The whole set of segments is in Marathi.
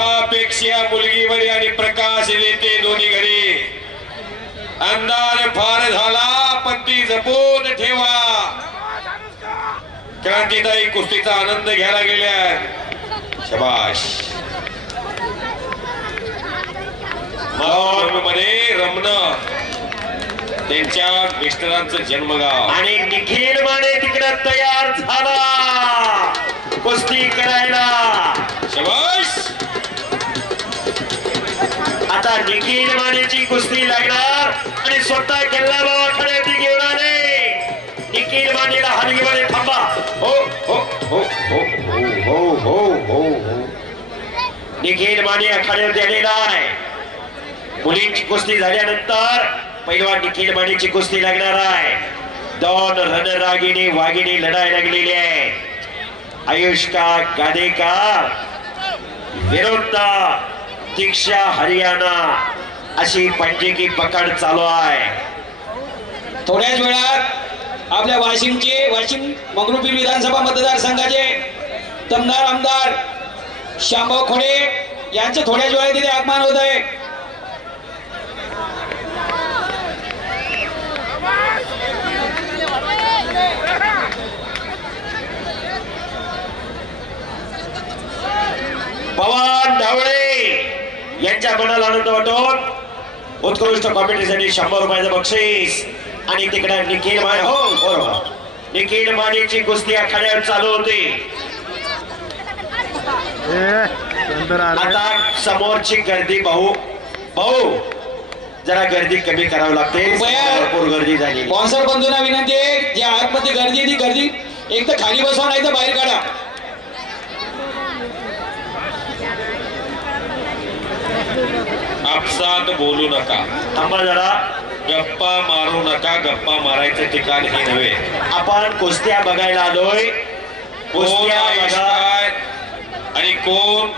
अपेक्षा मुलगी बरी आणि प्रकाश देते दोन्ही घरी. अंधार फार झाला पण ती जपून ठेवा. क्रांतीताई कुस्तीचा आनंद घ्यायला गेल्या. शबाश. मध्ये रमण त्यांच्या मिस्टरांचं जन्मगाव आणि निखिल माने तिकडे तयार झाला कुस्ती करायला. शबाश. आता निखिल मानेची कुस्ती लागणार आणि स्वतः केला बाबा खरेदी घेऊन आले. निखिल मानेला हलगीमध्ये थांबा. हो हो हो हो हो हो हो हो. निखिल माने आखाड्यावर गेलेला आहे. मुलींची कुस्ती झाल्यानंतर पैलवान निखिल मानेची कुस्ती लागणार आहे. दोन रणरागिणी वाघिणी लढाई लागलेली आहे. आयुष्का गादेकर विरुद्ध दीक्षा हरियाणा अशी पंजे की पकड चालू आहे. थोड्याच वेळात आपल्या वाशिम मंगरुळपीर विधानसभा मतदारसंघाचे दमदार आमदार श्यामभाऊ खोडे यांचं थोड्याच वेळात तिथे आगमन होत आहे. पवन ढवळे यांच्या कोणाला आनंद वाटून उत्कृष्ट कॉमेंट्रीसाठी 100 रुपयाचं बक्षीस. आणि तिकडे निखिल माने. हो बरोबर. निखिल मानेची कुस्ती आखाड्यावर चालू होती. आता समोरची गर्दी भाऊ जरा गर्दी कमी करावी लागते. भरपूर गर्दी झाली. स्पॉन्सर बंधूंना विनंती आहे ज्या आतमध्ये गर्दी ती गर्दी एक तर खाली बसवा नाही तर बाहेर काढा. आपसात बोलू नका. थांबा जरा. गप्पा मारू नका. गप्पा मारायचं ठिकाण हे नव्हे. आपण कुस्त्या बघायला आलोय. कोण आणि कोण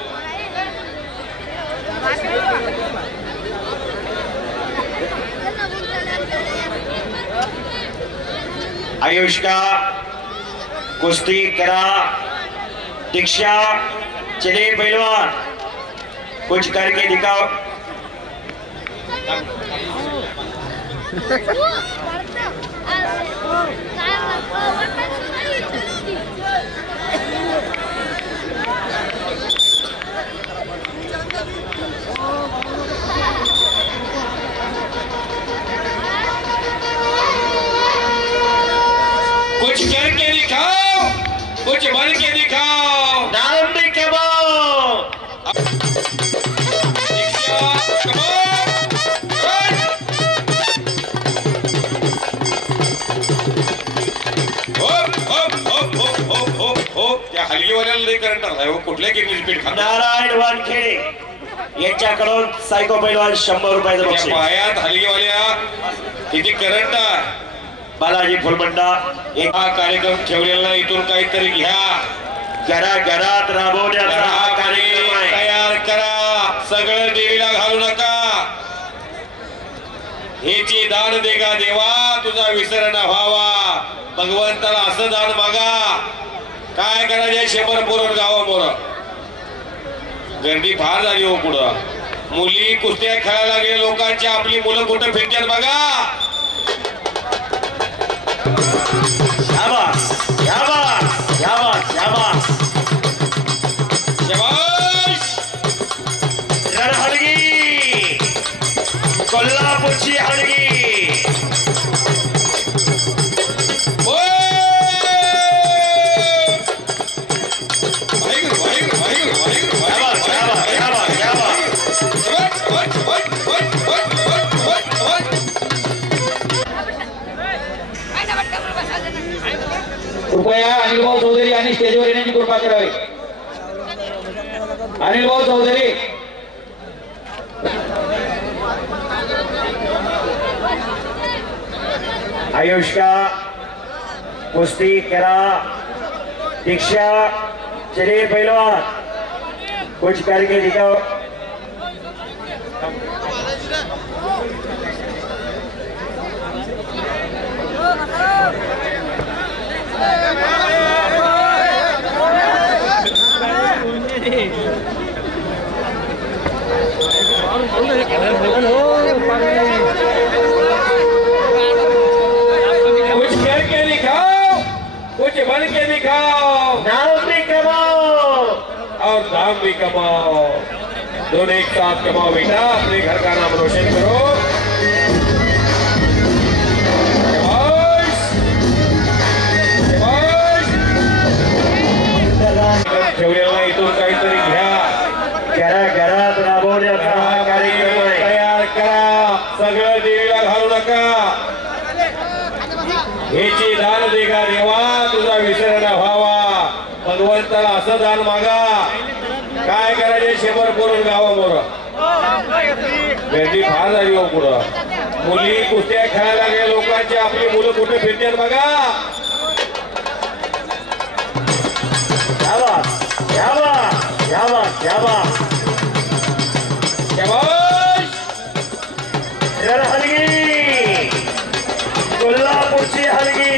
आयुष्का कुस्ती करा. दीक्षा चले पहलवान कुछ करके दिखाओ. कुछ करके दिखाओ. कुछ बन के दिखाओ. नाम दिखाओ. त्या हलगीवाल्याला लई करंट आलाय हो. कुठल्या किडनी स्पीड खाणार. नारायण वानखेडे यांच्याकडून सायको पैलवान 100 रुपयाचं बक्षीस. पायात हलगीवाल्या किती करंट आहे. बालाजी फुलमंडा हा कार्यक्रम ठेवलेला इथून काहीतरी घ्या. घराघरात राबवण्याचा हा कार्यक्रम आहे. तयार करा. सगळं देवीला घालू नका. हेची दान देगा देवा तुझा विसर न व्हावा. भगवंताला असं दान मागा. काय करायचे 100 पोरं गावा मोर. गर्दी फार झाली हो पुढं. मुली कुस्त्या खेळायला गेले लोकांची. आपली मुलं कुठं फिरतात बघा. शाबास शाबास शाबास शाबास. शबाश. रणहलगी कोल्हापूरची हलगी. कृपया अनिलभाऊ चौधरी यांनी स्टेजवर येण्याची कृपा करावी. अनिलभाऊ चौधरी. आयुष्का कुस्ती करा. दीक्षा चले पहलवान कुछ करके दिखाओ. के बन के दिखाओ, नाम भी कमाओ और नाम भी कमाओ, दोनों एक साथ कमाओ बेटा, अपने घर का नाम रोशन करो। ठेवलेला इथून काहीतरी घ्या, घरात राबवण्याचा हा कार्यक्रम आहे. तयार करा, सगळं देवीला घालू नका. हेची दान दे का देवा, तुझा विसर न व्हावा. भगवंताला असं दान मागा. काय करायचे शेबर करून गावामोर गर्दी फार झाली हो. पुढं मुली कुस्त्या खेळायला लागल्या लोकांची, आपली मुलं कुठे फिरतात बघा. हलगी कोल्हापूरची हलगी.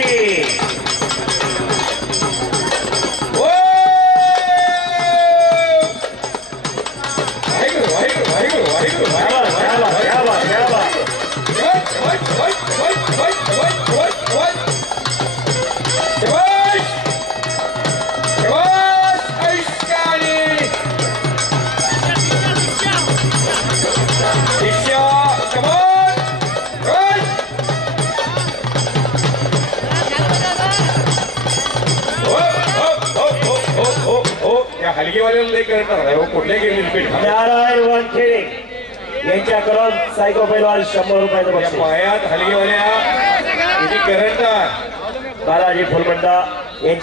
हलगीवाल्याला लई करणार आहे. कुठल्या गेली पीठ नारायण वानखेडे यांच्याकडून सायको पैलवान 100 रुपयाचं बक्षीस. पायात हलगीवाल्या किती करंट. बालाजी फुलमंडा यांच्या